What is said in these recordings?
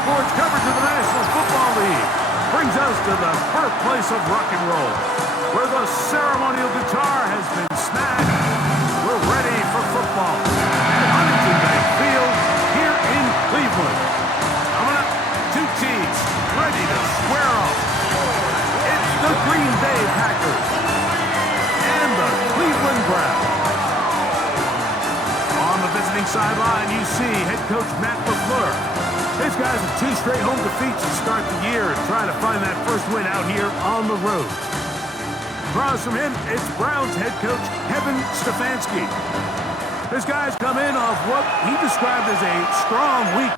sports coverage of the National Football League brings us to the birthplace of rock and roll, where the ceremonial guitar has been smashed. We're ready for football at Huntington Bank Field here in Cleveland. Coming up, two teams ready to square off. It's the Green Bay Packers and the Cleveland Browns. On the visiting sideline, you see head coach Matt LaFleur. His guys have two straight home defeats to start the year and trying to find that first win out here on the road. Across from him, it's Browns head coach Kevin Stefanski. His guys come in off what he described as a strong week.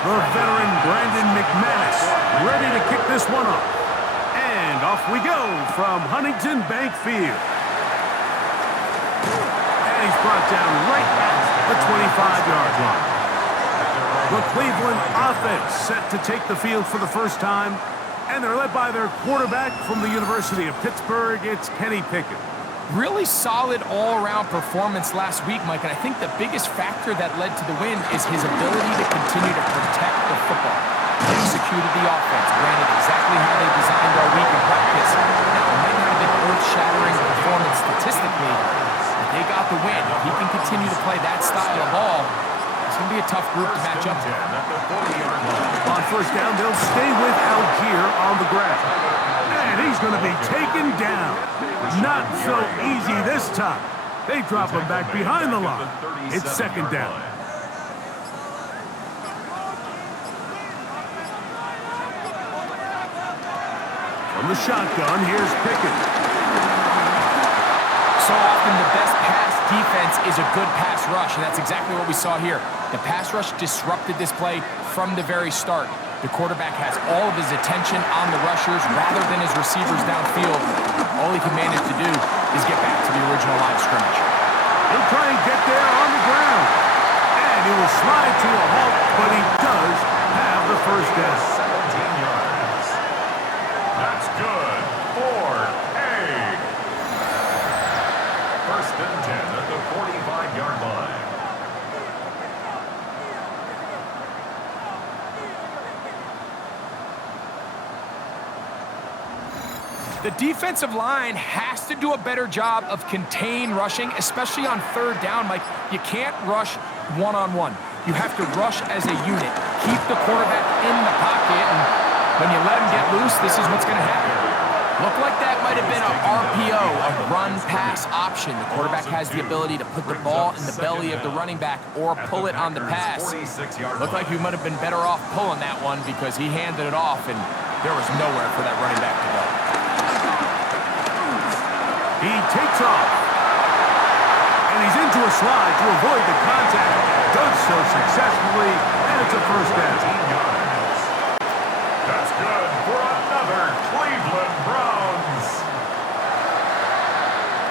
The veteran Brandon McManus ready to kick this one off. And off we go from Huntington Bank Field. And he's brought down right at the 25-yard line. The Cleveland offense set to take the field for the first time, and they're led by their quarterback from the University of Pittsburgh. It's Kenny Pickett. Really solid all-around performance last week, Mike, and I think the biggest factor that led to the win is his ability to continue to protect the football. He executed the offense, ran it exactly how they designed our week in practice. Now, it might not have been earth-shattering performance statistically, but they got the win. If he can continue to play that style of ball, it's going to be a tough group to match up to. On first down, they'll stay with Algier on the ground. And he's going to be taken down. Not so easy this time. They drop him back behind the line. It's second down. From the shotgun, here's Pickett. So often the best pass defense is a good pass rush, and that's exactly what we saw here. The pass rush disrupted this play from the very start. The quarterback has all of his attention on the rushers rather than his receivers downfield. All he can manage to do is get back to the original line of scrimmage. He'll try and get there on the ground. And he will slide to a halt, but he does have the first down. 17 yards. That's good for a first and 10 at the 45-yard line. The defensive line has to do a better job of contain rushing, especially on third down. Mike, you can't rush one-on-one. You have to rush as a unit. Keep the quarterback in the pocket, and when you let him get loose, this is what's going to happen. Looked like that might have been an RPO, a run-pass option. The quarterback has the ability to put the ball in the belly of the running back or pull it on the pass. Looked like he might have been better off pulling that one because he handed it off, and there was nowhere for that running back to go. He takes off. And he's into a slide to avoid the contact. Does so successfully, and it's a first down. That's good for another Cleveland Browns.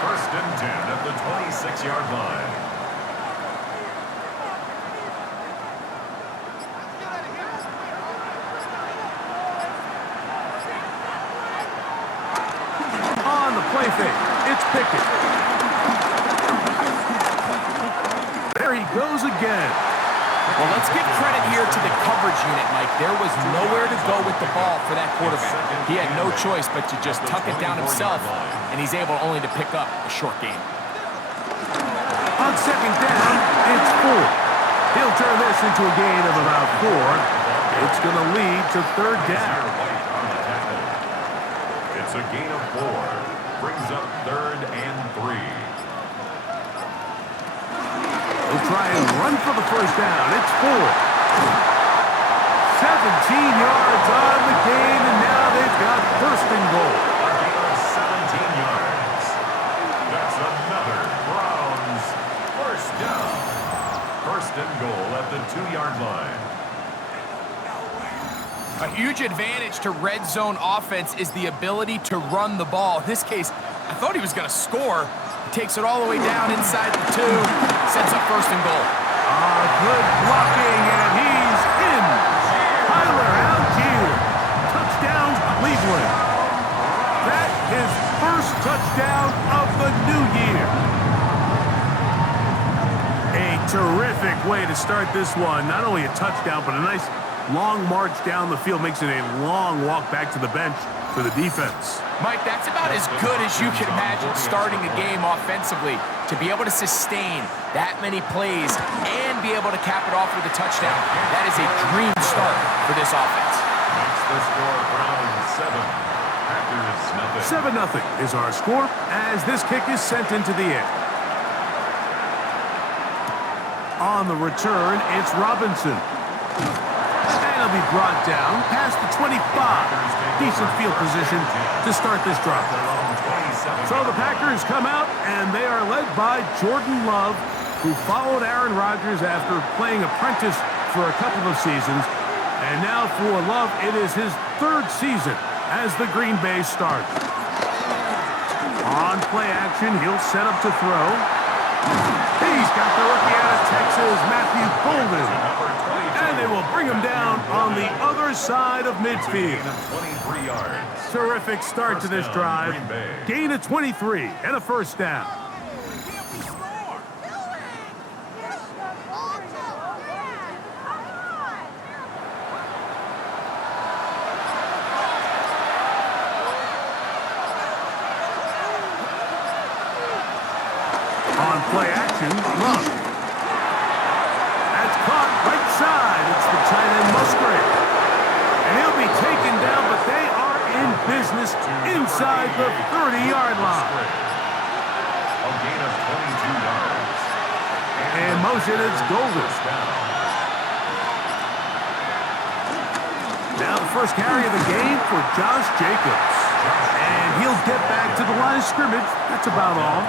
First and 10 at the 26-yard line. On the play fake. It's Pickett. There he goes again. Well, let's give credit here to the coverage unit, Mike. There was nowhere to go with the ball for that quarterback. He had no choice but to just tuck it down himself, and he's able only to pick up a short gain. On second down, it's 4. He'll turn this into a gain of about 4. It's going to lead to third down. It's a gain of 4. Brings up third and 3. He'll try and run for the first down. It's 4. 17 yards on the gain, and now they've got first and goal. A gain of 17 yards. That's another Browns first down. First and goal at the 2-yard line. A huge advantage to red zone offense is the ability to run the ball. In this case, I thought he was going to score. He takes it all the way down inside the 2, sets up first and goal. Good blocking, and he's in. Tyler Algier. Touchdown, Cleveland. That his first touchdown of the new year. A terrific way to start this one. Not only a touchdown, but a nice long march down the field. Makes it a long walk back to the bench for the defense. Mike, that's about as good as you can imagine starting a game offensively. To be able to sustain that many plays and be able to cap it off with a touchdown, that is a dream start for this offense. Makes the score Browns 7, Packers 7-0 nothing. is our score as this kick is sent into the air. On the return, it's Robinson. And he'll be brought down past the 25. Decent field position to start this drive. So the Packers come out, and they are led by Jordan Love, who followed Aaron Rodgers after playing apprentice for a couple of seasons. And now for Love, it is his third season as the Green Bay starter. On play action, he'll set up to throw. He's got the rookie out of Texas, Matthew Golden. And they will bring him down on the other side of midfield. 23 yards. Terrific start to this drive. Gain of 23 and a first down. On play action, Love. That's caught right side. It's the tight end Musgrave. And he'll be taken down, but they are in business inside the 30-yard line. A gain of 22 yards. And motion, it's Golden. Now the first carry of the game for Josh Jacobs. And he'll get back to the line of scrimmage. That's about all.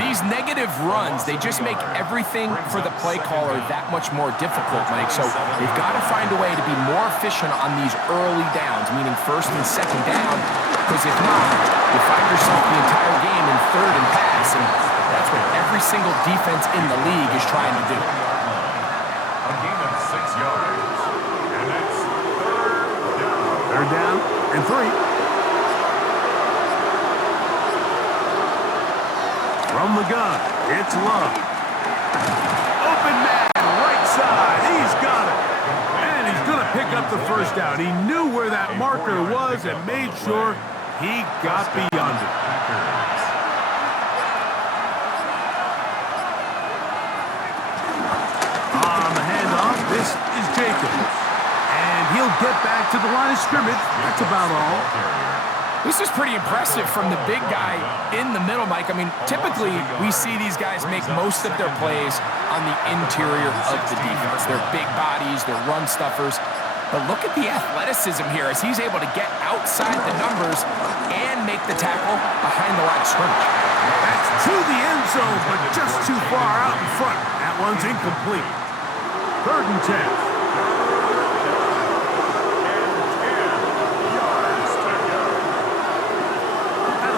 These negative runs, they just make everything for the play caller that much more difficult, Mike. So they've got to find a way to be more efficient on these early downs, meaning first and second down, because if not, you find yourself the entire game in third and pass, and that's what every single defense in the league is trying to do. A gain of 6 yards. And it's Third down and 3. From the gun, it's Love. Open man, right side. He's got it. And he's going to pick up the first down. He knew where that marker was and made sure he got beyond it. On the handoff, this is Jacobs. And he'll get back to the line of scrimmage. That's about all. This is pretty impressive from the big guy in the middle, Mike. I mean, typically we see these guys make most of their plays on the interior of the defense. They're big bodies, they're run stuffers. But look at the athleticism here as he's able to get outside the numbers and make the tackle behind the line of scrimmage. That's to the end zone, but just too far out in front. That one's incomplete. Third and 10.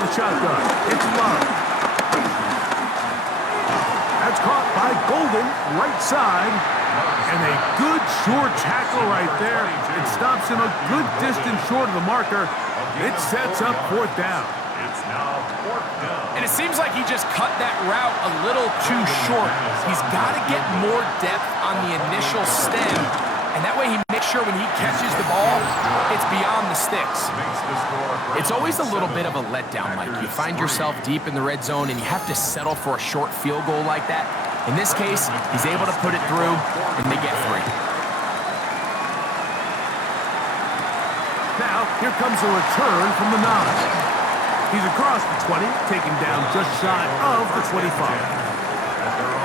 Shotgun. It's Love. That's caught by Golden, right side. And a good short tackle right there. It stops him a good distance short of the marker. It sets up fourth down. It's now fourth down. And it seems like he just cut that route a little too short. He's got to get more depth on the initial stem. And that way he makes sure when he catches the ball, it's beyond the sticks. It's always a little bit of a letdown, Mike. You find yourself deep in the red zone and you have to settle for a short field goal like that. In this case, he's able to put it through and they get 3. Now, here comes a return from the 9. He's across the 20, taken down just shy of the 25.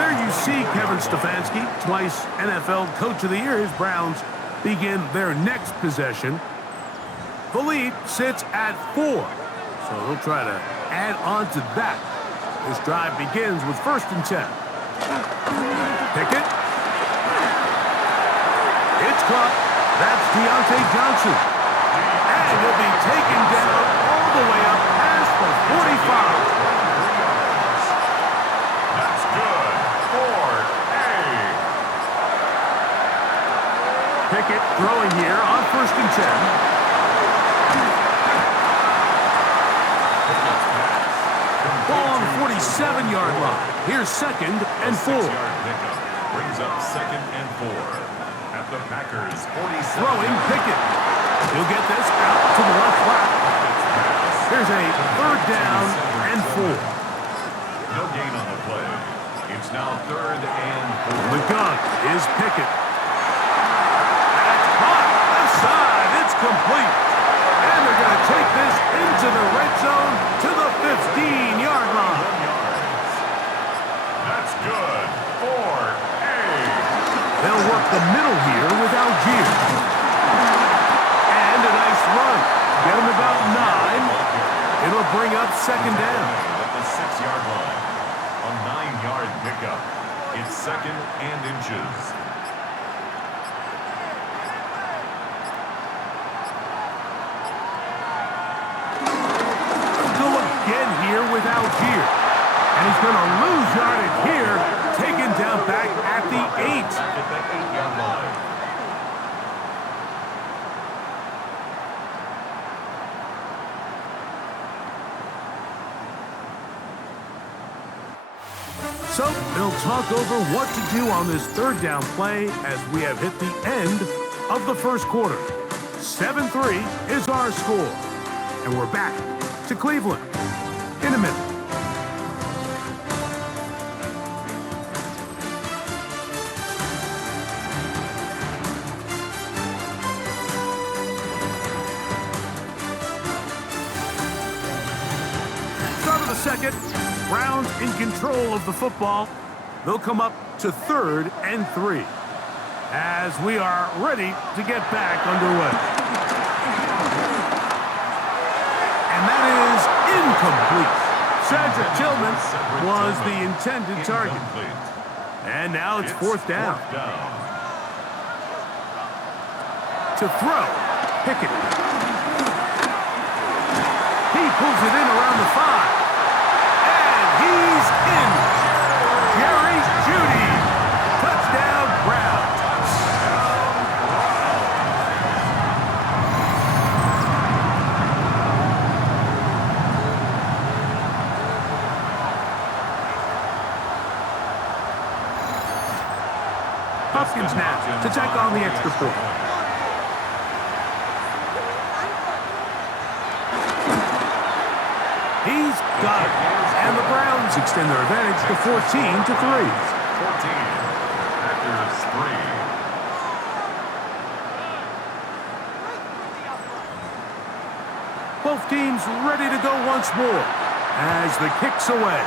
There you see Kevin Stefanski, twice NFL Coach of the Year. His Browns begin their next possession. The lead sits at 4, so they'll try to add on to that. This drive begins with first and 10. Pickett. It's caught. That's Deontay Johnson. And he'll be taken down all the way up past the 45. That's good for A. Pickett throwing here on first and 10. 7-yard line. Here's 2nd and 4. 6-yard pickup brings up 2nd and 4 at the Packers 47. Throwing Pickett. He'll get this out to the left flat. Here's a 3rd down and 4. No gain on the play. It's now 3rd and 4. The gun is Pickett. That's hot. Left side. It's complete. And they're going to take this into the red zone to the 15-yard line. That's good for A. They'll work the middle here with Algier. And a nice run. Get him about 9. It'll bring up 2nd down. At the 6-yard line. A 9-yard pickup. It's 2nd and inches. Go again here with Algier. And he's going to lose yardage here. Taken down back at the 8. At that 8-yard line. So they'll talk over what to do on this 3rd down play as we have hit the end of the first quarter. 7-3 is our score. And we're back to Cleveland in a minute. Start of the 2nd. Browns in control of the football. They'll come up to 3rd and 3 as we are ready to get back underway. And that is incomplete. Cedric Tillman was the intended target. And now it's 4th down. To throw, Pickett. He pulls it in around the 5. He's in. Jerry Jeudy. Touchdown, Browns. Hopkins now to take on the extra point. He's got it. And the Browns extend their advantage to 14-3. 14. Packers 3. Both teams ready to go once more as the kick's away.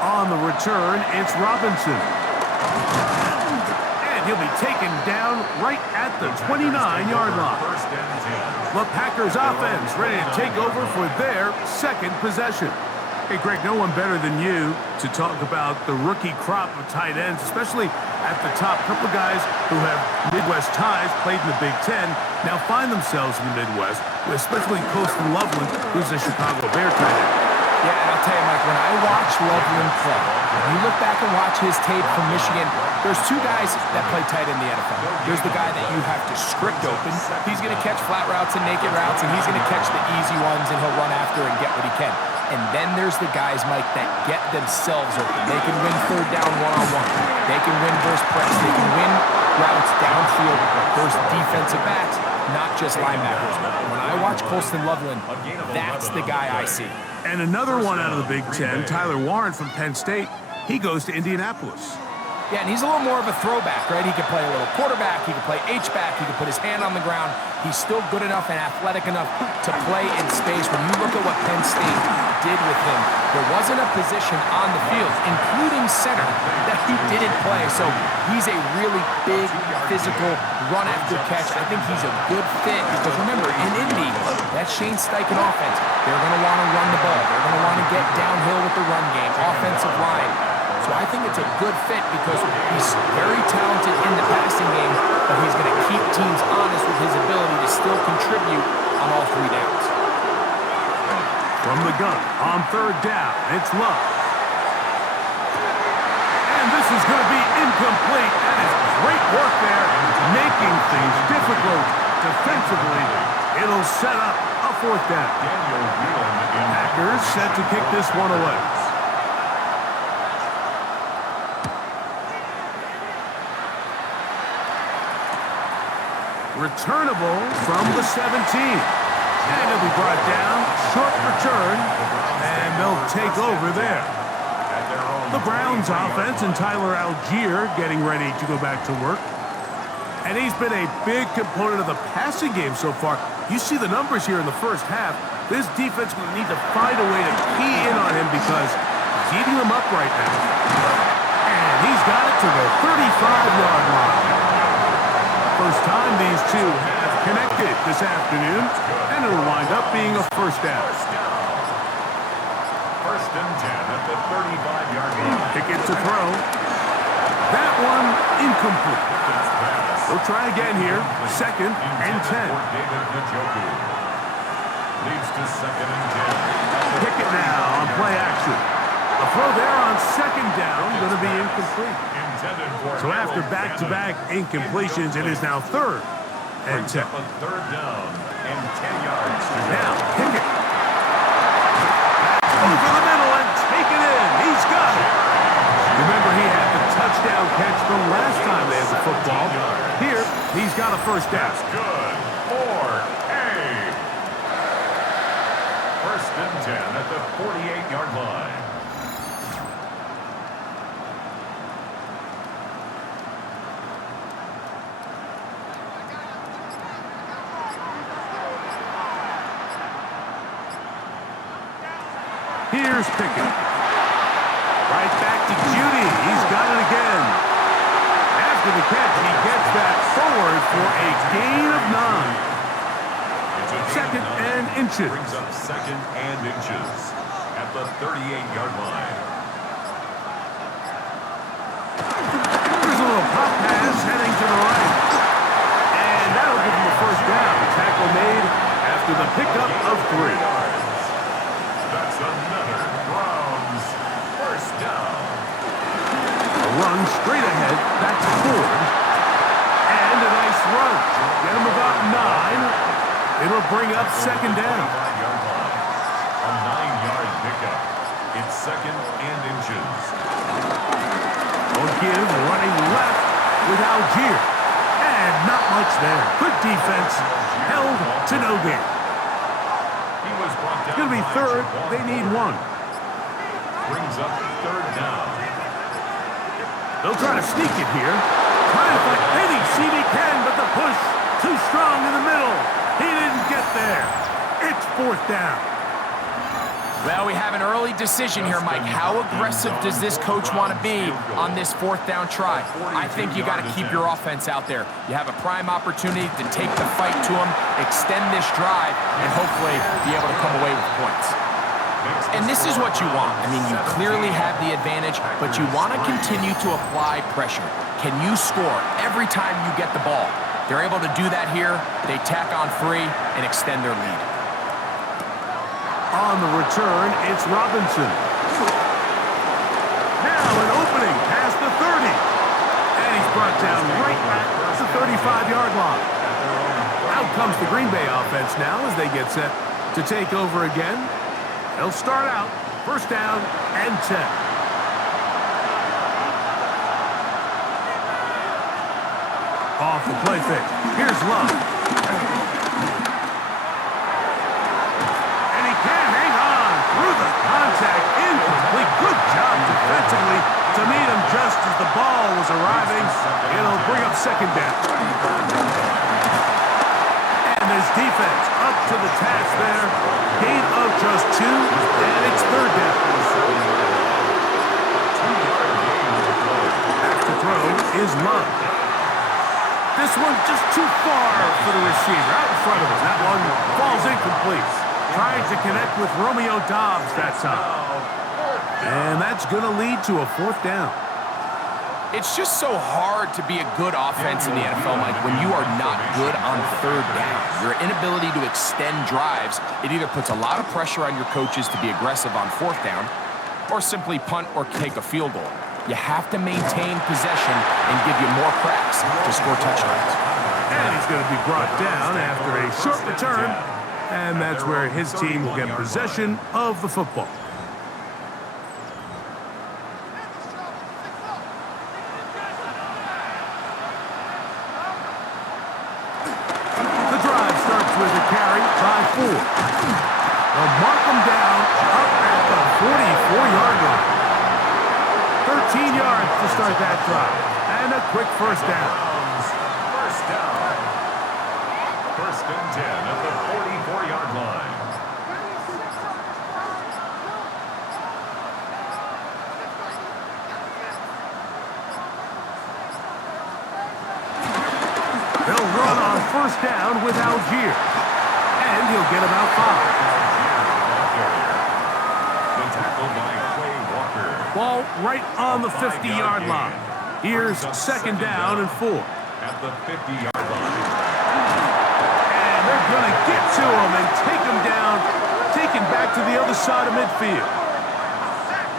On the return, it's Robinson. And he'll be taken down right at the 29-yard line. 1st and 10. The Packers offense ready to take over for their 2nd possession. Hey, Greg, no one better than you to talk about the rookie crop of tight ends, especially at the top. A couple of guys who have Midwest ties, played in the Big Ten, now find themselves in the Midwest, especially Colston Loveland, who's a Chicago Bear tight end. Yeah, and I'll tell you, Mike, when I watch Loveland play, when you look back and watch his tape from Michigan, there's 2 guys that play tight in the NFL. There's the guy that you have to script open. He's going to catch flat routes and naked routes, and he's going to catch the easy ones, and he'll run after and get what he can. And then there's the guys, Mike, that get themselves open. They can win 3rd down one-on-one. They can win versus press. They can win routes downfield versus defensive backs, not just linebackers. When I watch Colston Loveland, that's the guy I see. And another one out of the Big Ten, Tyler Warren from Penn State, he goes to Indianapolis. Yeah, and he's a little more of a throwback, right? He can play a little quarterback, he can play H-back, he can put his hand on the ground. He's still good enough and athletic enough to play in space. When you look at what Penn State did with him, there wasn't a position on the field, including center, that he didn't play. So he's a really big, physical, run-after-catch. I think he's a good fit because, remember, in Indy, that Shane Steichen offense, they're going to want to run the ball. They're going to want to get downhill with the run game, offensive line. So I think it's a good fit because he's very talented in the passing game, but he's going to keep teams honest with his ability to still contribute on all 3 downs. From the gun, on 3rd down, it's Love. And this is going to be incomplete. That is great work there, making things difficult defensively. It'll set up a fourth down. Packers set to kick this one away. Returnable from the 17. And it'll be brought down. Short return. And they'll take over there. The Browns offense and Tyler Algier getting ready to go back to work. And he's been a big component of the passing game so far. You see the numbers here in the first half. This defense will need to find a way to key in on him because he's eating them up right now. And he's got it to the 35-yard line. First time these two have connected this afternoon, and it'll wind up being a first down. First and 10 at the 35-yard line. Pickett to throw. That one incomplete. We'll try again here. Second and 10. Leads to second and 10. Pickett now on play action. A throw there on second down, going to be incomplete. So after back-to-back incompletions, it is now third and 10. Third down and 10 yards to go. Now, Pickett. Over the middle and take it in. He's got it. Remember, he had the touchdown catch from last time they had the football. Here, he's got a first down. That's good for A. First and 10 at the 48-yard line. Here's Pickett. Right back to Judy. He's got it again. After the catch, he gets that forward for a gain of 9. Second and inches. Brings up second and inches at the 38-yard line. There's a little pop pass heading to the right. And that'll give him a first down. Tackle made after the pickup of 3. That's another Browns first down. A run straight ahead. That's Ford. And a nice run. Get him about 9. It'll bring up second down. A 9-yard pickup. It's second and inches. O'Give running left with Algier. And not much there. Good defense. Held to no gain. It's going to be third. They need 1. Brings up third down. They'll try to sneak it here. Trying to find any seam he can, but the push too strong in the middle. He didn't get there. It's fourth down. Well, we have an early decision here, Mike. How aggressive does this coach want to be on this fourth down try? I think you got to keep your offense out there. You have a prime opportunity to take the fight to them, extend this drive, and hopefully be able to come away with points. And this is what you want. I mean, you clearly have the advantage, but you want to continue to apply pressure. Can you score every time you get the ball? They're able to do that here. They tack on 3 and extend their lead. On the return, it's Robinson. Now an opening past the 30. And he's brought down right at the 35-yard line. Out comes the Green Bay offense now as they get set to take over again. They'll start out first down and 10. Off the play fake. Here's Love. And he can't hang on through the contact. Incomplete. Good job defensively to meet him just as the ball was arriving. It'll bring up second down. And this defense up to the task there. Gain of just 2, and it's third down. Back to throw is Love. This one just too far for the receiver. Out in front of him. That one falls incomplete. Trying to connect with Romeo Doubs that time. And that's going to lead to a fourth down. It's just so hard to be a good offense in the NFL, Mike, when you are not good on third down. Your inability to extend drives, it either puts a lot of pressure on your coaches to be aggressive on fourth down or simply punt or take a field goal. You have to maintain possession and give you more cracks to score touchdowns. And he's going to be brought down after a short return And that's where his team will get possession of the football. The drive starts with a carry by 4. They'll mark him down up at the 44-yard line. 13 yards to start that drive. And a quick first down. First down. First and 10 at the 44-yard line. They'll run on first down with Algier. And he'll get about 5. The tackle by Clay Walker. Ball right on the 50-yard line. Here's second down and 4. At the 50-yard line. And they're going to get to him and take him down, taken back to the other side of midfield.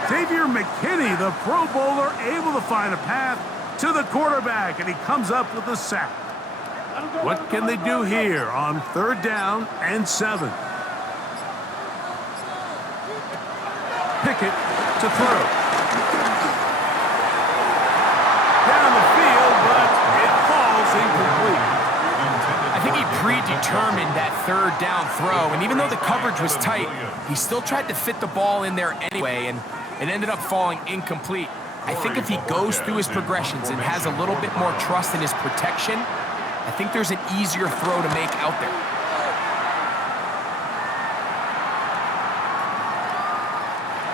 Xavier McKinney, the Pro Bowler, able to find a path to the quarterback, and he comes up with a sack. What can they do here on third down and 7? Pickett to throw. Down the field, but it falls incomplete. I think he predetermined that third down throw, and even though the coverage was tight, he still tried to fit the ball in there anyway, and it ended up falling incomplete. I think if he goes through his progressions and has a little bit more trust in his protection, I think there's an easier throw to make out there.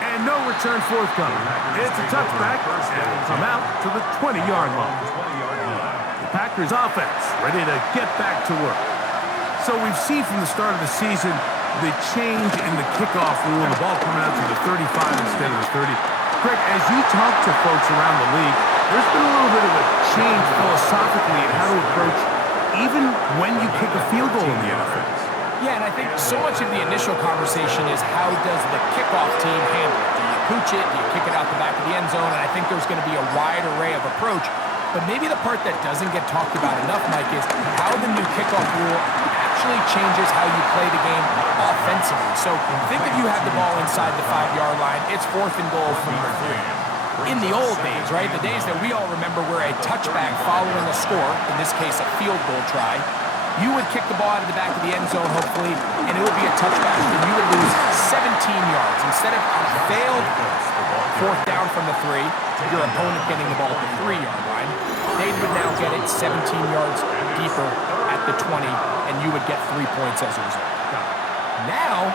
And no return forthcoming. It's a touchback, and will come out to the 20-yard line. The Packers offense ready to get back to work. So we've seen from the start of the season the change in the kickoff rule, the ball coming out to the 35 instead of the 30. Greg, as you talk to folks around the league, there's been a little bit of a change philosophically in how to approach even when you kick a field goal in the NFL. Yeah, and I think so much of the initial conversation is how does the kickoff team handle it? Do you pooch it? Do you kick it out the back of the end zone? And I think there's going to be a wide array of approach. But maybe the part that doesn't get talked about enough, Mike, is how the new kickoff rule actually changes how you play the game offensively. So think if you have the ball inside the 5-yard line, it's 4th and goal from the 3. In the old days, right, the days that we all remember were a touchback following a score, in this case a field goal try, you would kick the ball out of the back of the end zone, hopefully, and it would be a touchback, and you would lose 17 yards. Instead of on a failed 4th down from the 3, your opponent getting the ball at the 3-yard line, they would now get it 17 yards deeper at the 20, and you would get 3 points as a result. Now,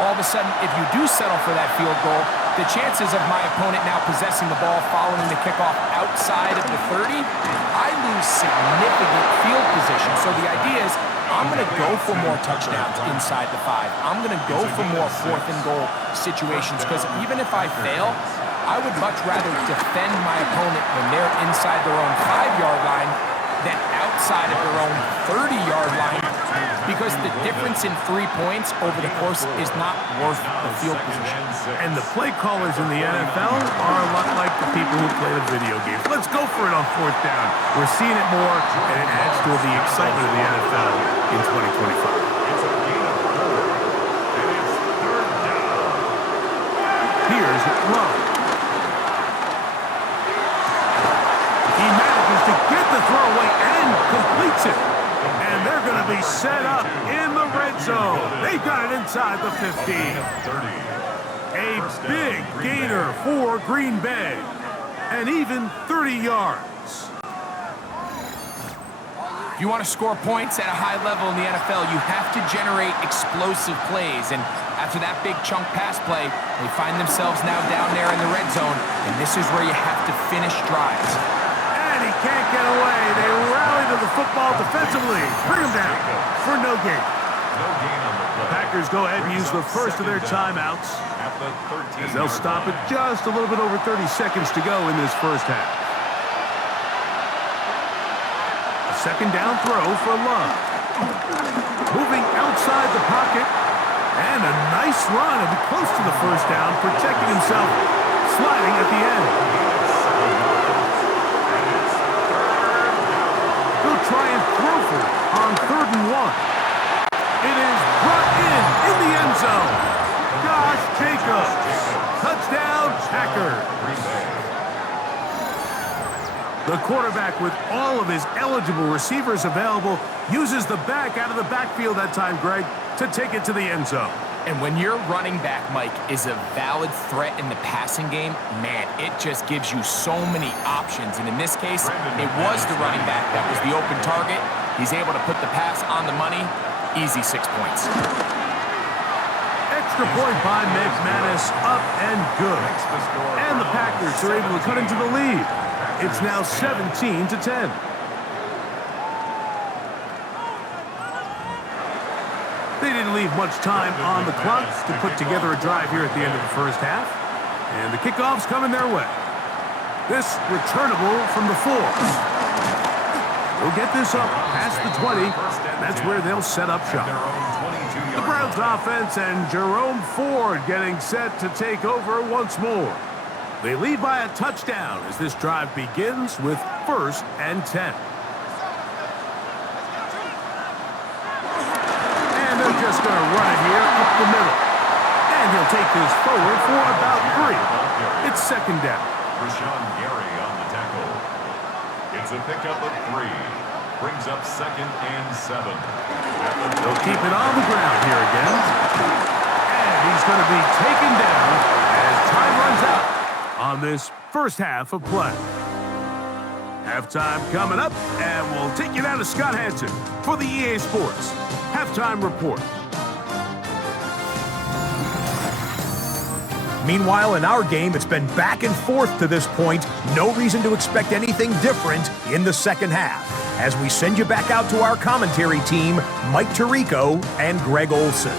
all of a sudden, if you do settle for that field goal, the chances of my opponent now possessing the ball following the kickoff outside of the 30, I lose significant field position. So the idea is I'm going to go for more touchdowns inside the 5. I'm going to go for more 4th and goal situations, because even if I fail, I would much rather defend my opponent when they're inside their own 5-yard line than outside of their own 30-yard line, because the difference in 3 points over the course is not worth the field position. And the play callers in the NFL are a lot like the people who play the video games. Let's go for it on 4th down. We're seeing it more, and it adds to the excitement of the NFL in 2025. Here's Love. He manages to get the throw away and completes it. And they're going to be set up in the red zone. They got it inside the 15. A big gainer for Green Bay. And even 30 yards. If you want to score points at a high level in the NFL, you have to generate explosive plays. And after that big chunk pass play, they find themselves now down there in the red zone. And this is where you have to finish drives. And he can't get away. They rally to the football defensively. Bring him down for no gain. The Packers go ahead and use the first of their timeouts, as they'll stop it just a little bit over 30 seconds to go in this first half. A second down throw for Love. Moving outside the pocket. And a nice run. It'll be close to the first down, protecting himself, sliding at the end. He'll try and throw for it on 3rd and 1. It is brought in Jacobs. Touchdown, Packers. The quarterback, with all of his eligible receivers available, uses the back out of the backfield that time, Greg, to take it to the end zone. And when your running back, Mike, is a valid threat in the passing game, man, it just gives you so many options. And in this case, it was the running back that was the open target. He's able to put the pass on the money. Easy 6 points. Extra point by McManus, up and good. And the Packers are able to cut into the lead. It's now 17-10. They didn't leave much time on the clock to put together a drive here at the end of the first half. And the kickoff's coming their way. This returnable from the 4. They'll get this up past the 20. That's where they'll set up shop. The Browns offense and Jerome Ford getting set to take over once more. They lead by a touchdown as this drive begins with 1st and 10. And they're just going to run it here up the middle. And he'll take this forward for about 3. It's 2nd down. Rashawn Gary on the tackle. It's a pickup of 3. Brings up 2nd and 7. They'll keep it on the ground here again. And he's going to be taken down as time runs out on this first half of play. Halftime coming up, and we'll take you down to Scott Hansen for the EA Sports Halftime Report. Meanwhile, in our game, it's been back and forth to this point. No reason to expect anything different in the second half. As we send you back out to our commentary team, Mike Tirico and Greg Olson.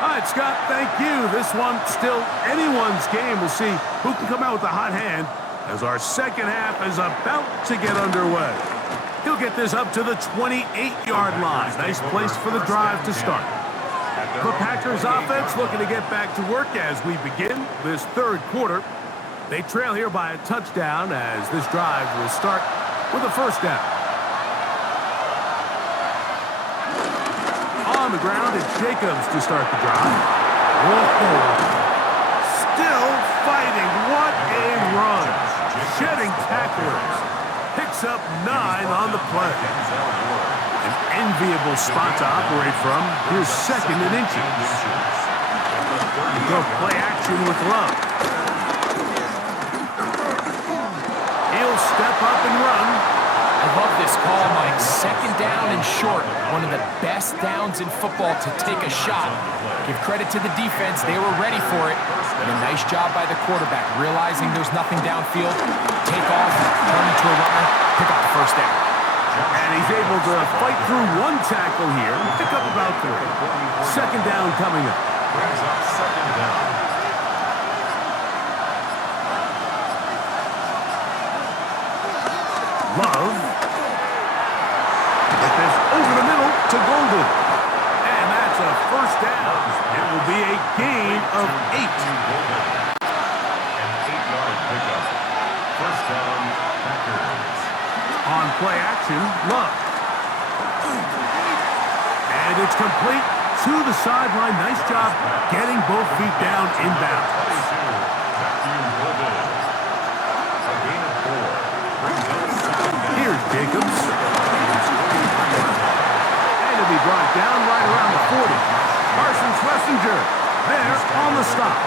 All right, Scott, thank you. This one still anyone's game. We'll see who can come out with a hot hand as our second half is about to get underway. He'll get this up to the 28-yard line. Nice place for the drive to start. The Packers offense looking to get back to work as we begin this third quarter. They trail here by a touchdown as this drive will start with a 1st down. On the ground, it's Jacobs to start the drive. Whoa. Still fighting. What a run. Shedding tacklers. Picks up 9 on the play. An enviable spot to operate from. Here's 2nd and inches. Go play action with Love. He'll step up and run. I love this call, Mike. 2nd down and short. One of the best downs in football to take a shot. Give credit to the defense. They were ready for it. And a nice job by the quarterback, realizing there's nothing downfield. Take off, turn into a runner, pick up the 1st down. And he's able to fight through 1 tackle here and pick up about 3. 2nd down coming up. Brings up 2nd down. Love. Get this over the middle to Golden. And that's a 1st down. It will be a gain of 8. An 8-yard pickup. 1st down, Packers. On play action, Love. And it's complete to the sideline. Nice job getting both feet down inbounds. Here's Jacobs. And it'll be brought down right around the 40. Parsons-Schlesinger there on the stop.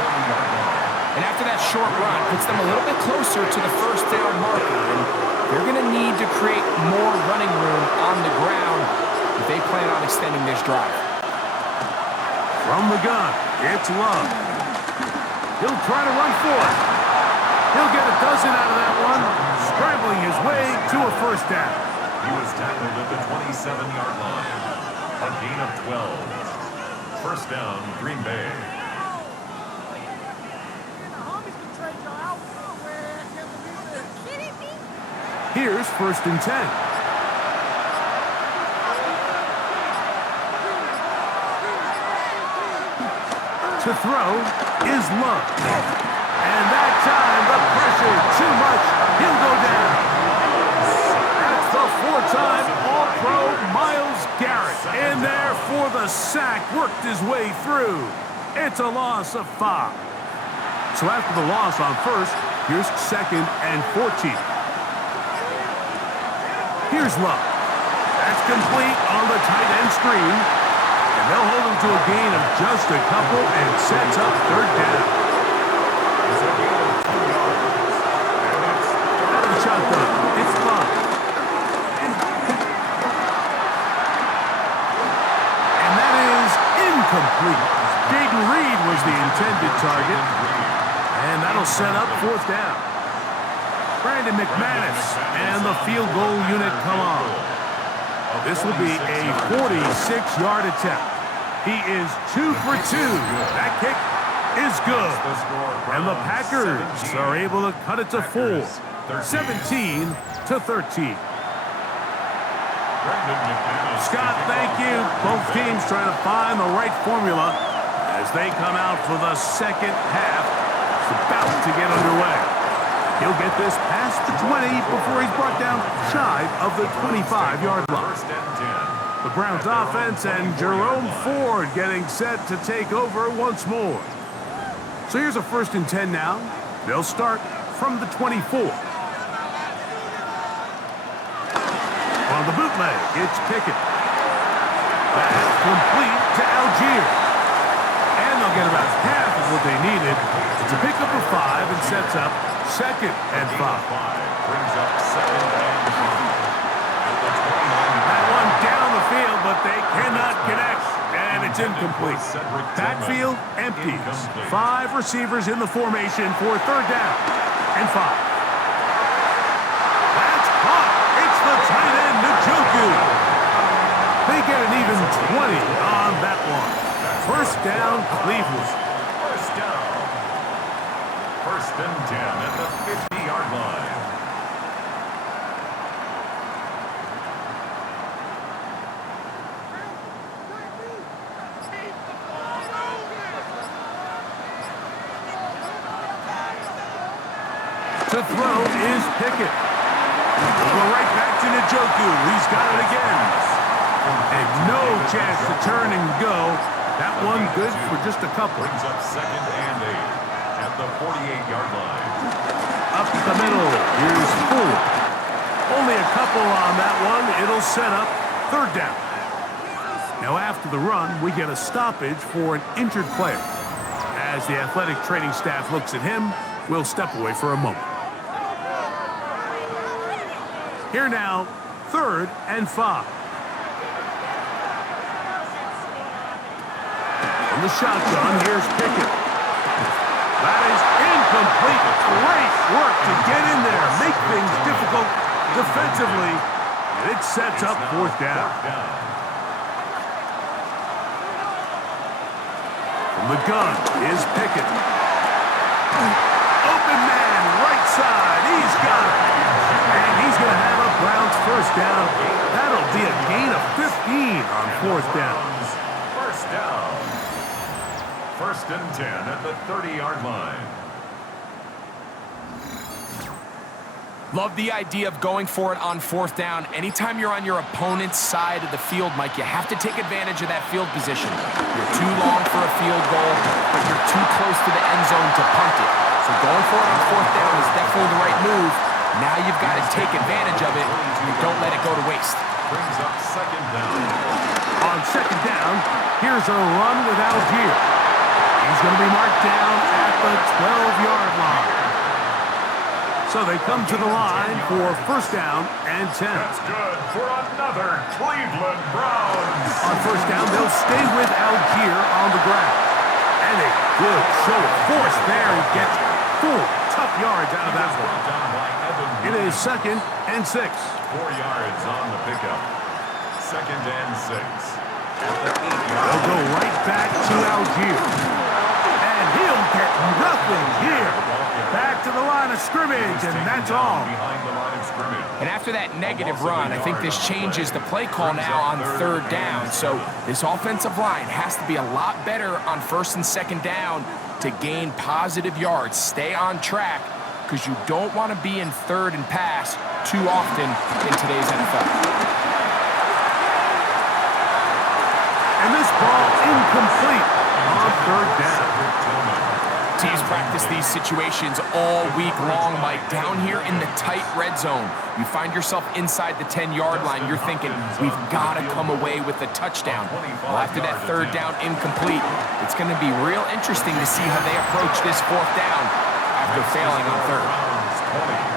And after that short run, puts them a little bit closer to the 1st down marker. And they're going to need to create more running room on the ground if they plan on extending this drive. From the gun, it's Love. He'll try to run for it. He'll get a dozen out of that one, scrambling his way to a 1st down. He was tackled at the 27-yard line. A gain of 12. 1st down, Green Bay. Here's 1st and 10. To throw is Love. And that time, the pressure too much. He'll go down. The sack worked his way through. It's a loss of 5. So after the loss on first, here's 2nd and 14. Here's Love. That's complete on the tight end screen. And they'll hold him to a gain of just a couple and sets up 3rd down. It's a gain of 2 yards. And it's Out of the shotgun, it's Love. And that is incomplete. Jaden Reed was the intended target. And that'll set up 4th down. Brandon McManus and the field goal unit come on. This will be a 46-yard attempt. He is 2 for 2. That kick is good. And the Packers are able to cut it to 4. 17 to 13. Scott, thank you. Both teams trying to find the right formula as they come out for the second half. It's about to get underway. He'll get this past the 20 before he's brought down shy of the 25-yard line. The Browns offense and Jerome Ford getting set to take over once more. So here's a 1st and 10 now. They'll start from the 24. On the bootleg, it's Pickett. That's complete to Algier. And they'll get about half of what they needed. It's a pickup of 5 and sets up 2nd and 5. Brings up 2nd and 5. That one down the field, but they cannot connect. And it's incomplete. Backfield empties. 5 receivers in the formation for 3rd down and 5. That's caught. It's the tight end, Njoku. They get an even 20 on that one. 1st down, Cleveland. 1st down. 1st and 10 at the 50-yard line. To throw is Pickett. We'll go right back to Njoku. He's got it again. And no chance to turn and go. That one good for just a couple. Brings up 2nd and 8 at the 48-yard line. Up the middle, here's Ford. Only a couple on that one. It'll set up 3rd down. Now after the run, we get a stoppage for an injured player. As the athletic training staff looks at him, we'll step away for a moment. Here now, 3rd and 5. On the shotgun, here's Pickett. That is incomplete. Great work to get in there, make things difficult defensively, and it sets up 4th down. From the gun is Pickett. Open man, right side. He's got it. And he's going to have a Browns 1st down. That'll be a gain of 15 on 4th down. 1st down. 1st and 10 at the 30-yard line. Love the idea of going for it on 4th down. Anytime you're on your opponent's side of the field, Mike, you have to take advantage of that field position. You're too long for a field goal, but you're too close to the end zone to punt it. So going for it on 4th down is definitely the right move. Now you've got to take advantage of it and don't let it go to waste. Brings up 2nd down. On 2nd down, here's a run with Algier. He's going to be marked down at the 12-yard line. So they come to the line for 1st down and 10. That's good for another Cleveland Browns. On 1st down, they'll stay with Algier on the ground. And a good show of force there. He gets 4 tough yards out of that one. It is 2nd and 6. 4 yards on the pickup. 2nd and 6. At the 8-yard line. They'll go right back to Algier. And he'll get nothing here. Back to the line of scrimmage, and that's all. Behind the line of scrimmage. And after that negative run, I think this changes the play call now on 3rd down. So this offensive line has to be a lot better on 1st and 2nd down to gain positive yards. Stay on track because you don't want to be in 3rd and pass too often in today's NFL. And this ball incomplete on third down. Teams practice these situations all week long, Mike. Down here in the tight red zone, you find yourself inside the 10-yard line. You're thinking, we've got to come away with a touchdown. Well, after that third down incomplete, it's going to be real interesting to see how they approach this fourth down after failing on third.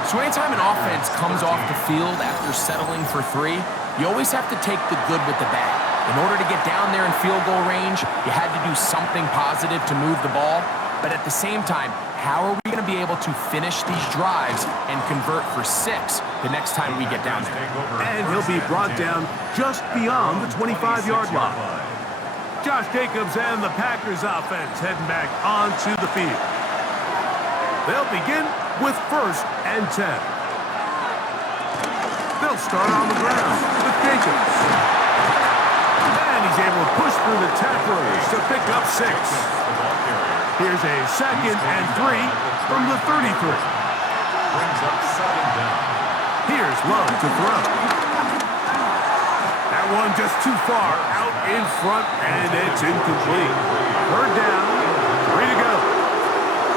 So anytime an offense comes off the field after settling for 3, you always have to take the good with the bad. In order to get down there in field goal range, you had to do something positive to move the ball. But at the same time, how are we going to be able to finish these drives and convert for 6 the next time we get down there? And he'll be brought down just beyond the 25-yard line. Josh Jacobs and the Packers offense heading back onto the field. They'll begin with 1st and 10. They'll start on the ground with Jacobs. And he's able to push through the tacklers to pick up 6. Here's a 2nd and 3 from the 33. Brings up 2nd down. Here's Love to throw. That one just too far out in front, and it's incomplete. 3rd down, 3 to go.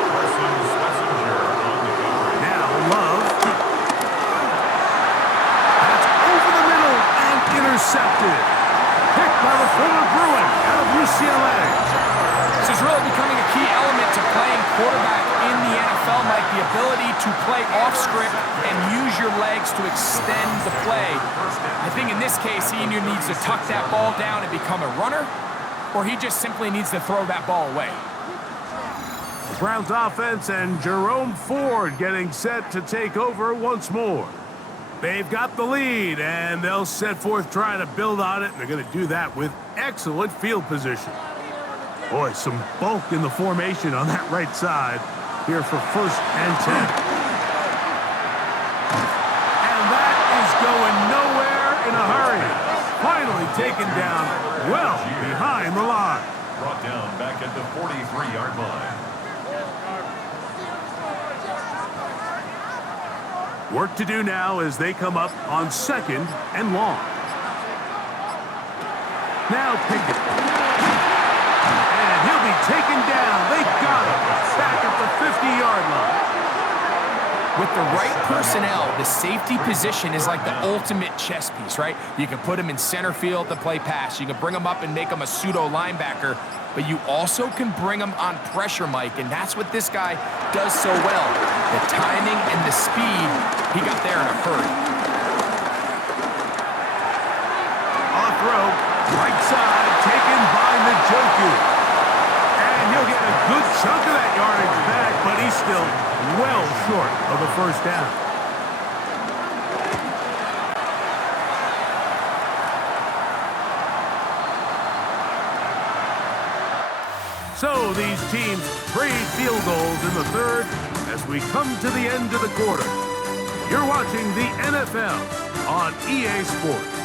Parsons Messenger on the coverage. Now Love. That's over the middle and intercepted. Picked by the former Bruin out of UCLA. This is really becoming a key element to playing quarterback in the NFL, Mike, the ability to play off script and use your legs to extend the play. I think in this case, he either needs to tuck that ball down and become a runner, or he just simply needs to throw that ball away. The Browns offense and Jerome Ford getting set to take over once more. They've got the lead, and they'll set forth trying to build on it, and they're going to do that with excellent field position. Boy, some bulk in the formation on that right side here for 1st and 10. And that is going nowhere in a hurry. Finally taken down well behind the line. Brought down back at the 43-yard line. Work to do now as they come up on 2nd and long. Now Pickett. He'll be taken down. They got him back at the 50-yard line. With the right personnel, the safety position is like the ultimate chess piece, right? You can put him in center field to play pass. You can bring him up and make him a pseudo linebacker, but you also can bring him on pressure, Mike, and that's what this guy does so well. The timing and the speed, he got there in a hurry. On throw, right side, taken by Njoku. He'll get a good chunk of that yardage back, but he's still well short of the 1st down. So these teams trade field goals in the 3rd as we come to the end of the quarter. You're watching the NFL on EA Sports.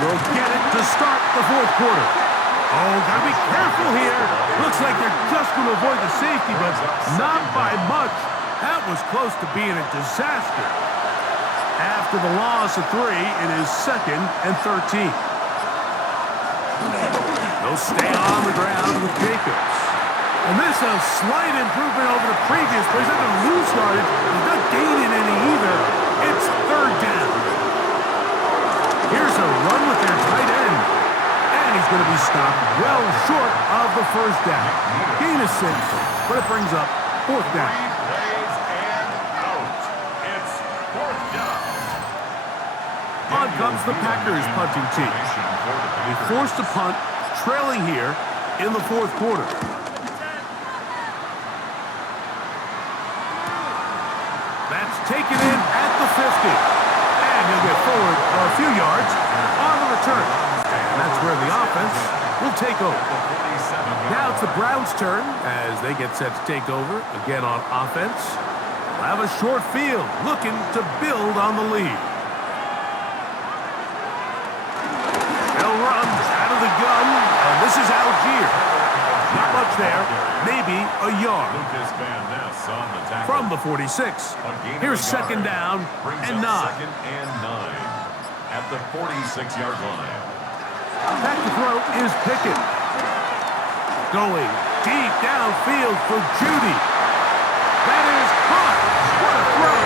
Will get it to start the 4th quarter. Oh, gotta be careful here. Looks like they're just going to avoid the safety, but not by much. That was close to being a disaster. After the loss of 3, it is 2nd and 13. They'll stay on the ground with Jacobs. And this is a slight improvement over the previous, but he's not going to lose yardage. He's not gaining any either. It's 3rd down. Here's a run with their tight end. And he's going to be stopped well short of the 1st down. Gain of 6, but it brings up 4th down. 3 plays and out. It's 4th down. On comes the Packers punting team. They forced a punt, trailing here in the 4th quarter. That's taken in at the 50. And he'll get forward a few yards on the return. And that's where the offense will take over. Now it's the 47-yard Browns' turn as they get set to take over again on offense. They'll have a short field looking to build on the lead. They'll run out of the gun, and this is Algier. Not much there, maybe a yard. Lucas Van Ness on the tackle. From the 46. A gain of Here's a second yard. down Brings and up 9. second and 9 at the 46-yard line. Back to throw is Pickett. Going deep downfield for Judy. That is caught. What a throw.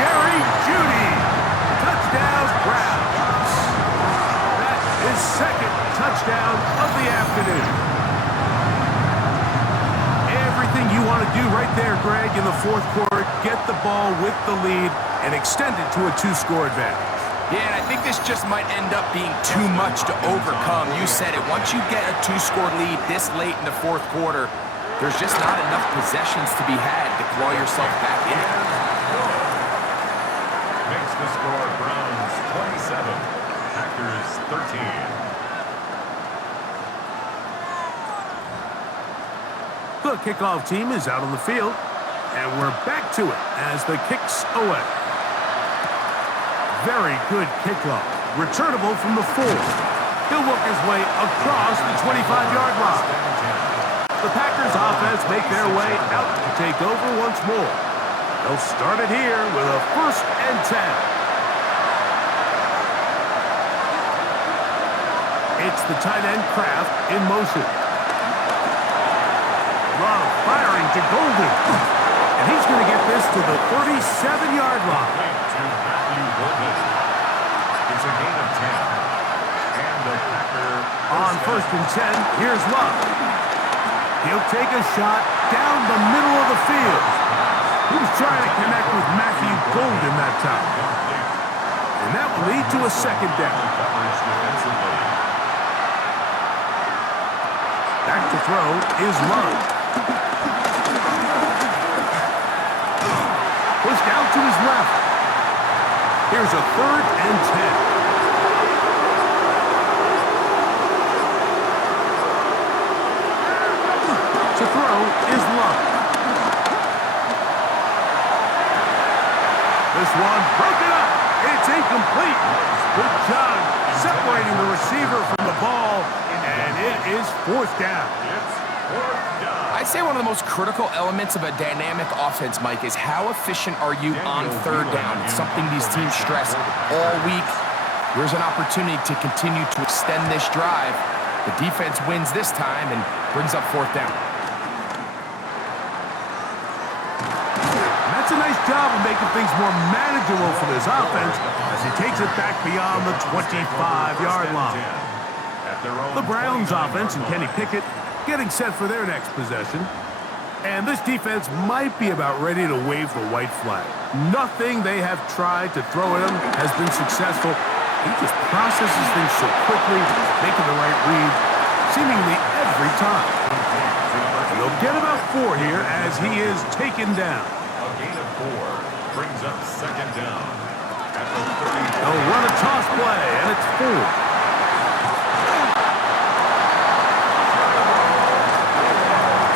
Jerry Judy. Touchdown Browns. That is second touchdown of the afternoon. Everything you want to do right there, Greg, in the fourth quarter. Get the ball with the lead and extend it to a 2-score advantage. Yeah, and I think this just might end up being too much to overcome. You said it. Once you get a 2-score lead this late in the fourth quarter, there's just not enough possessions to be had to claw yourself back in it. Makes the score Browns 27, Packers 13. The kickoff team is out on the field, and we're back to it as the kick's away. Very good kickoff. Returnable from the 4. He'll work his way across the 25-yard line. The Packers offense make their way out to take over once more. They'll start it here with a 1st and 10. It's the tight end Kraft in motion. Love firing to Golden. And he's going to get this to the 37-yard line. It's a gain of 10. And the Packer On 1st and 10, here's Love. He'll take a shot down the middle of the field. He was trying to connect with Matthew Golden that time. And that will lead to a 2nd down. Back to throw is Love. Pushed out to his left. Here's a 3rd and 10. To throw is Love. This one broken up. It's incomplete. Good job separating the receiver from the ball, and it is 4th down. It's 4th down. I'd say one of the most critical elements of a dynamic offense, Mike, is how efficient are you on 3rd down? It's something these teams stress all week. Here's an opportunity to continue to extend this drive. The defense wins this time and brings up 4th down. That's a nice job of making things more manageable for this offense as he takes it back beyond the 25-yard line. The Browns offense and Kenny Pickett getting set for their next possession. And this defense might be about ready to wave the white flag. Nothing they have tried to throw at him has been successful. He just processes things so quickly, making the right read seemingly every time. And they'll get about 4 here as he is taken down. A gain of 4 brings up 2nd down at the 30. They'll run a toss play, and it's 4.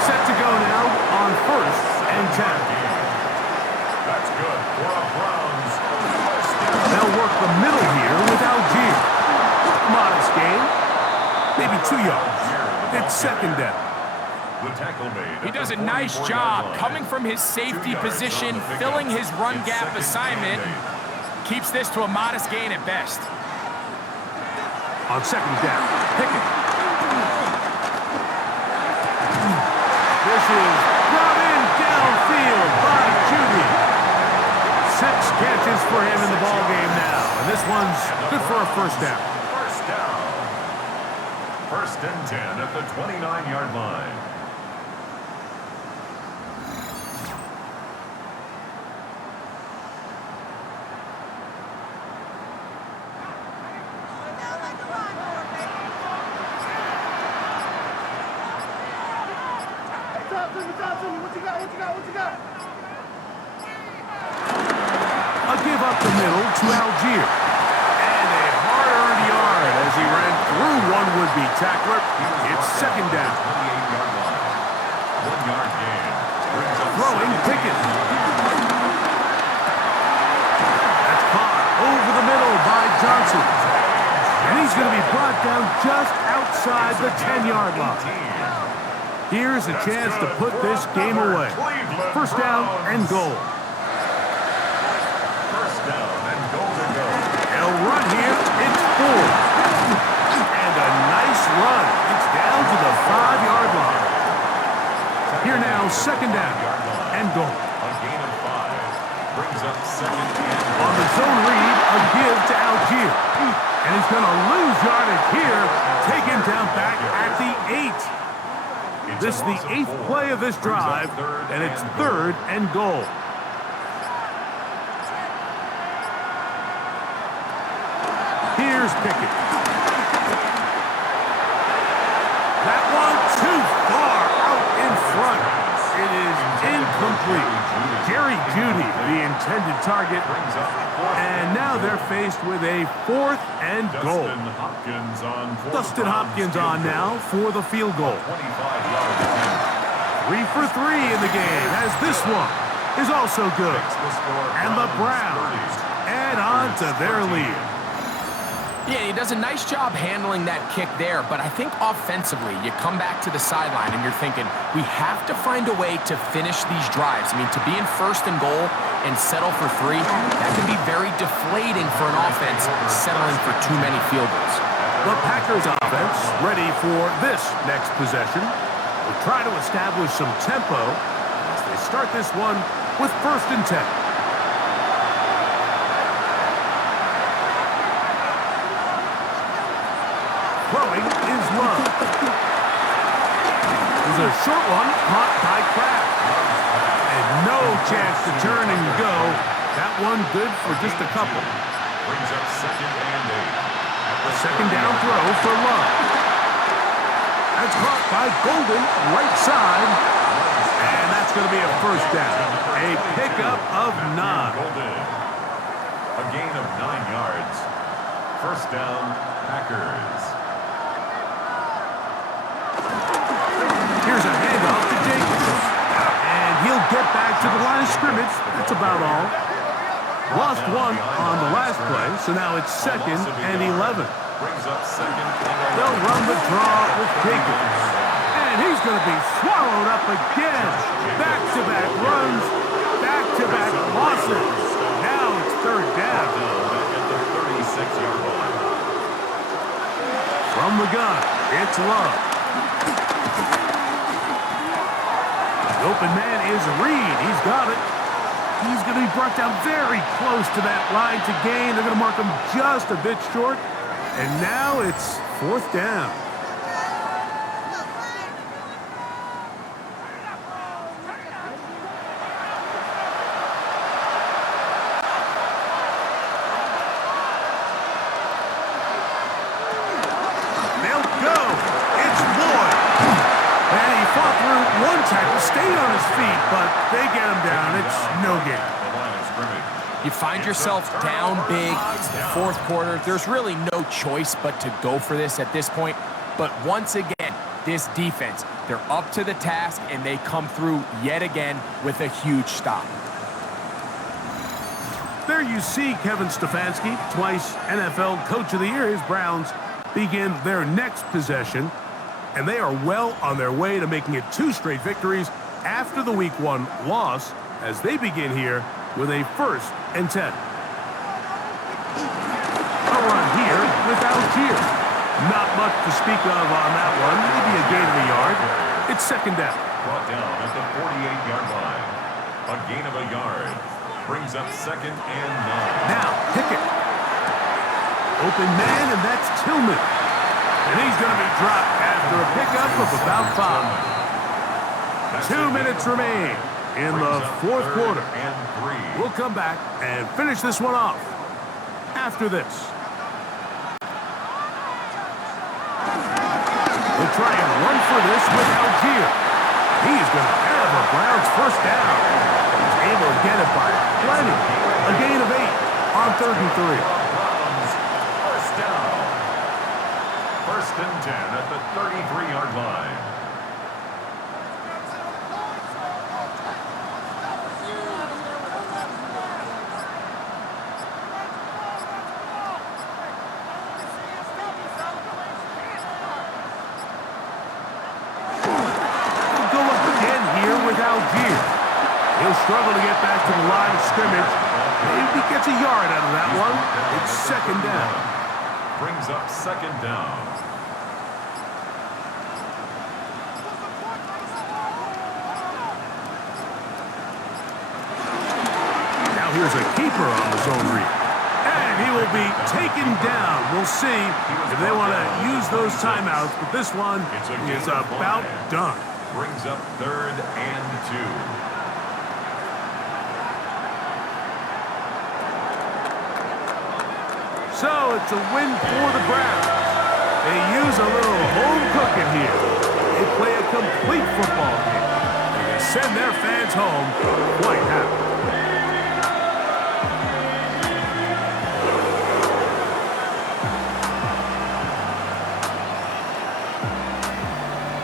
Set to go now on 1st and 10. That's good for a Browns 1st down. They'll work the middle here with Algier. Modest gain, maybe 2 yards. It's 2nd down. The tackle made. He does a nice job coming from his safety position, filling his run gap assignment. Keeps this to a modest gain at best. On 2nd down, Pickett. This is brought in downfield by Judy. 6 catches for him in the ballgame now. And this one's good for a 1st down. 1st down. 1st and 10 at the 29-yard line. A give up the middle to Algier. And a hard-earned yard as he ran through one would-be tackler. It's second down. 28-yard line. 1-yard gain. Brings up Throwing Pickett. That's caught over the middle by Johnson. And he's going to be brought down just outside the 10-yard line. Here's a chance to put this game away. First down and goal. First down and goal to go. They'll run here. It's 4. And a nice run. It's down to the 5-yard line. Here now, second down and goal. A gain of 5. Brings up second and On the zone read, a give to Algier. And he's going to lose yardage here. Take him down back at the 8. This is the 8th play of this drive, and it's third and goal. Here's Pickett. That one too far out in front. It is incomplete. Jerry Jeudy, the intended target. And now they're faced with a 4th and goal. Dustin Hopkins on now for the field goal. 3 for 3 in the game, as this one is also good. And the Browns add on to their lead. Yeah, he does a nice job handling that kick there, but I think offensively, you come back to the sideline and you're thinking, we have to find a way to finish these drives. I mean, to be in first and goal and settle for 3, that can be very deflating for an offense settling for too many field goals. The Packers offense ready for this next possession. Will try to establish some tempo as they start this one with first and 10. Throwing is Love. There's a short one caught by Kraft. And no chance to turn and go. That one good for just a couple. Brings up second and 8. A second down throw for Love. That's caught by Golden, right side. And that's going to be a first down. A pickup of 9. A gain of 9 yards. First down, Packers. Here's a handoff to Jacobs. And he'll get back to the line of scrimmage. That's about all. Lost one on the last play, so now it's second and 11. Brings up second and They'll run the draw with Jacobs. And he's going to be swallowed up again. Back-to-back runs, back-to-back losses. Now it's third down. back at the 36-yard line. From the gun, it's Love. The open man is Reed. He's got it. He's going to be brought down very close to that line to gain. They're going to mark him just a bit short. And now it's fourth down. They'll go. It's Lloyd. And he fought through one tackle, stayed on his feet, but they get him down. It's no game. The line of scrimmage. You find yourself down big. It's the fourth quarter. There's really no choice but to go for this at this point. But once again, this defense, they're up to the task, and they come through yet again with a huge stop. There you see Kevin Stefanski, twice NFL Coach of the Year. His Browns begin their next possession, and they are well on their way to making it 2 straight victories after the Week 1 loss as they begin here with a first and 10. A run here with Algier. Not much to speak of on that one. Maybe a gain of a yard. It's second down. Brought down at the 48-yard line. A gain of a yard. Brings up second and 9. Now, Pickett. Open man, and that's Tillman. And he's going to be dropped after a pickup of about 5. 2 minutes remain in the fourth quarter. And 3. We'll come back and finish this one off after this. We'll try and run for this with Algier. He's going to have a Browns first down. He's able to get it by plenty. A gain of 8 on 3rd and 3. Browns first down. First and 10 at the 33-yard line. Go up again here without gear. He'll struggle to get back to the line of scrimmage. Maybe gets a yard out of that one. It's second down. Brings up second down. Now here's a keeper on the zone read. And he will be taken down. We'll see if they want to use those timeouts, but this one is about done. Brings up third and 2. So it's a win for the Browns. They use a little home cooking here. They play a complete football game. And they send their fans home quite happy.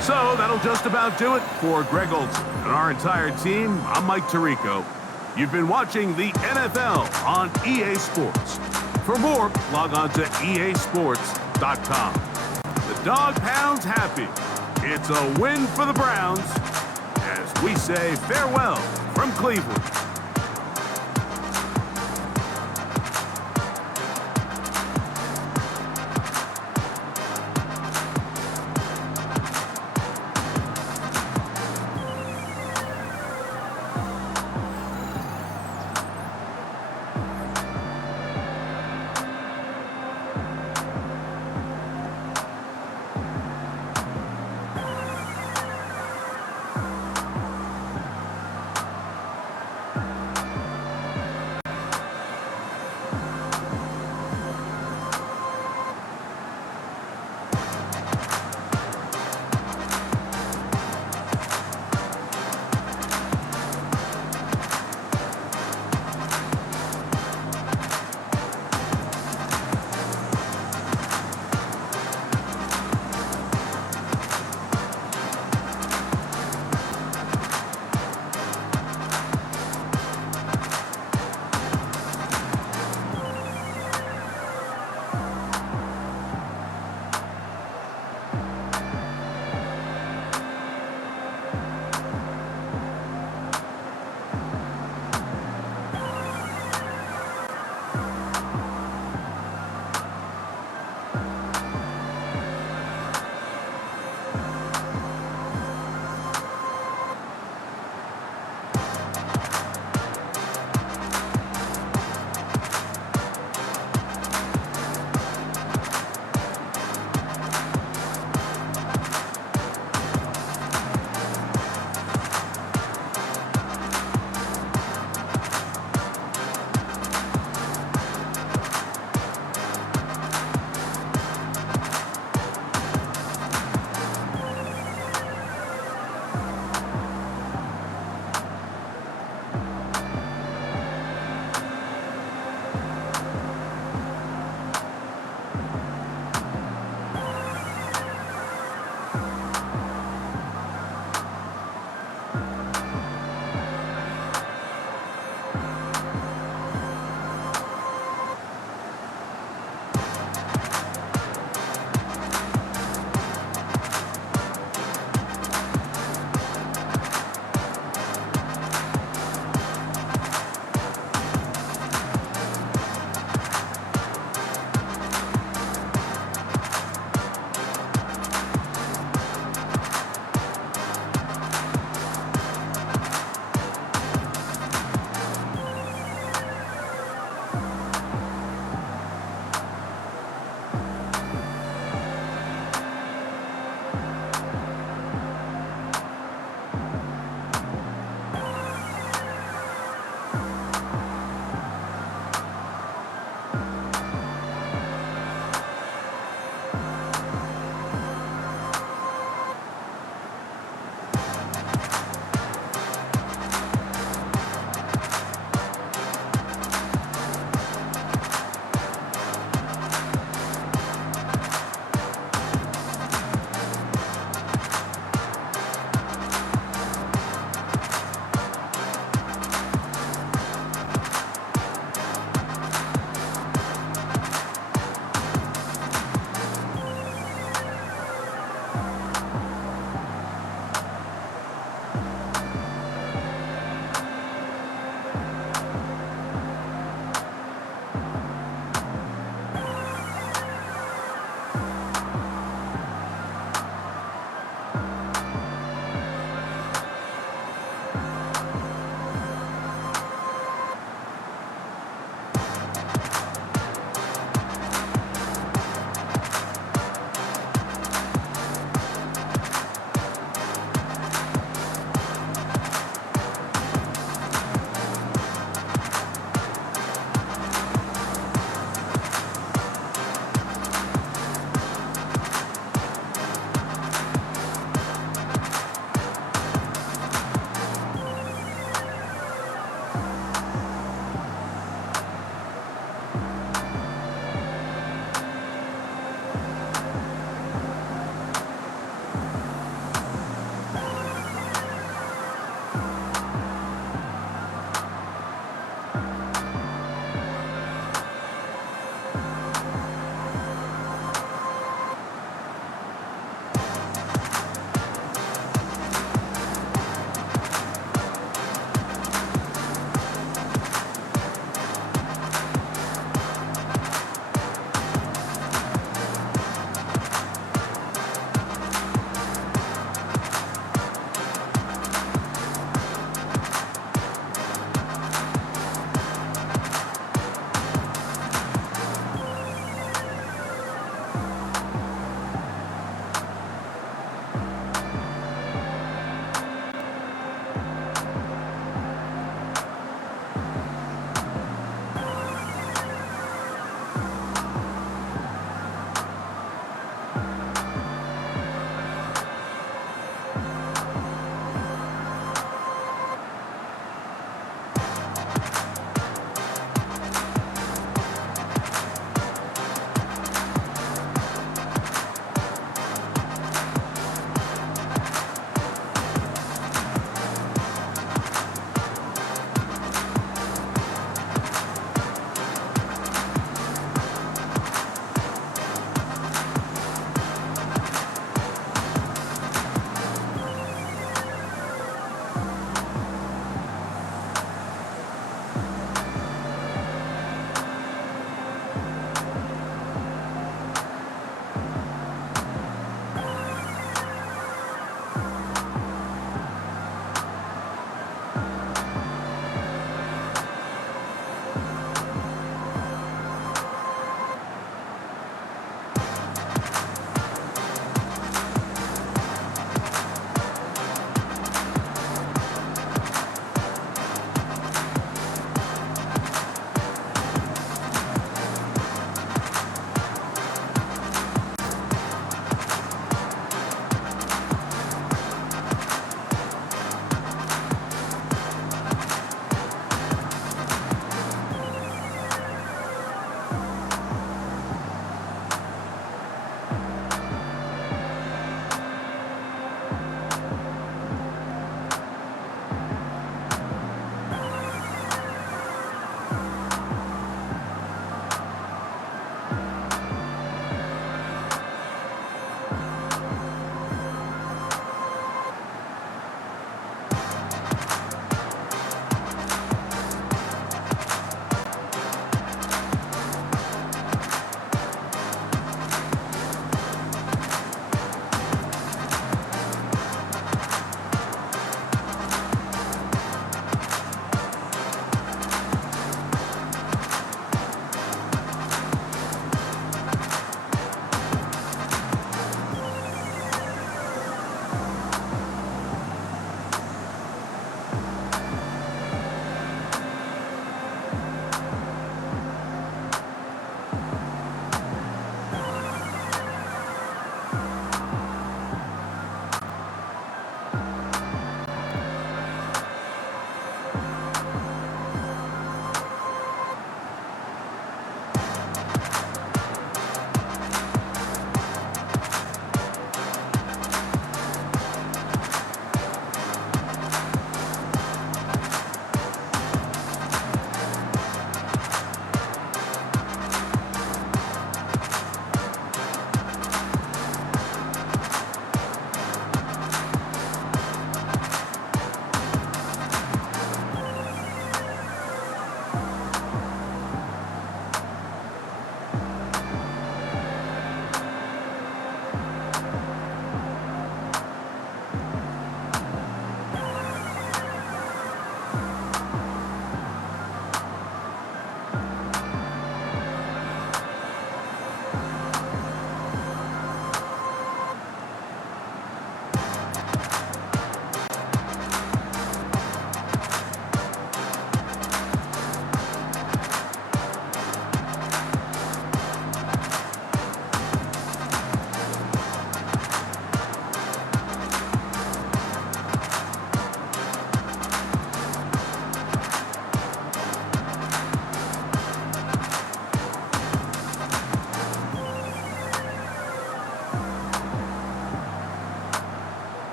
So that'll just about do it for Greg Olson and our entire team. I'm Mike Tirico. You've been watching the NFL on EA Sports. For more, log on to easports.com. The dog pound's happy. It's a win for the Browns as we say farewell from Cleveland.